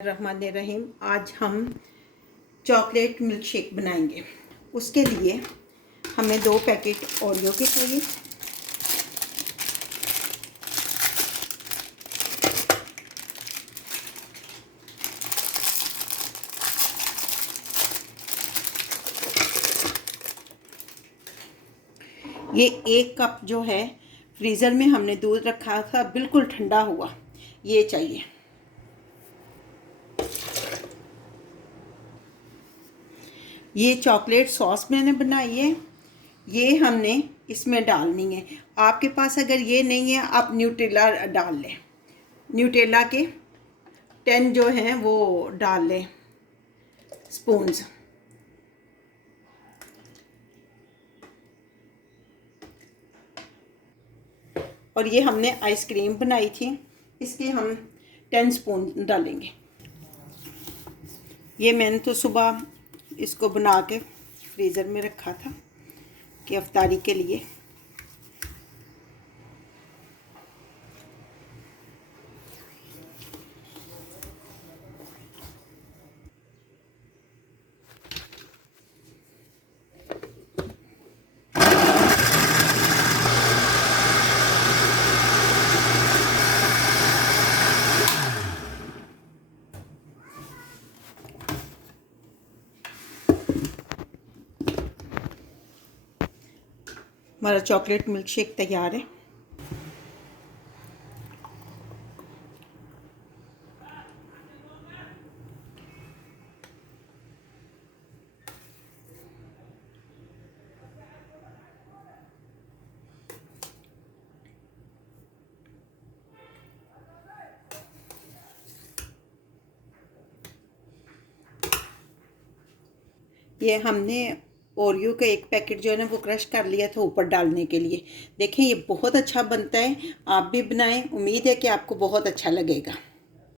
रहमान रहीम। आज हम chocolate milk shake बनाएंगे। उसके लिए हमें 2 पैकेट ओरियो के चाहिए। ये 1 कप जो है फ्रीज़र में हमने दूध रखा था, बिल्कुल ठंडा हुआ, ये चाहिए। ये चॉकलेट सॉस मैंने बनाई है, ये हमने इसमें डालनी है। आपके पास अगर ये नहीं है, आप न्यूट्रेला डाल लें। न्यूट्रेला के 10 जो हैं वो डाल लें स्पून्स। और ये हमने आइसक्रीम बनाई थी, इसके हम 10 स्पून डालेंगे। ये मैंने तो सुबह इसको बना के फ्रीज़र में रखा था कि अफ्तारी के लिए। हमारा चॉकलेट मिल्क शेक तैयार है। ये हमने ओरियो का 1 पैकेट जो है ना वो क्रश कर लिया था ऊपर डालने के लिए। देखें, ये बहुत अच्छा बनता है, आप भी बनाएं। उम्मीद है कि आपको बहुत अच्छा लगेगा।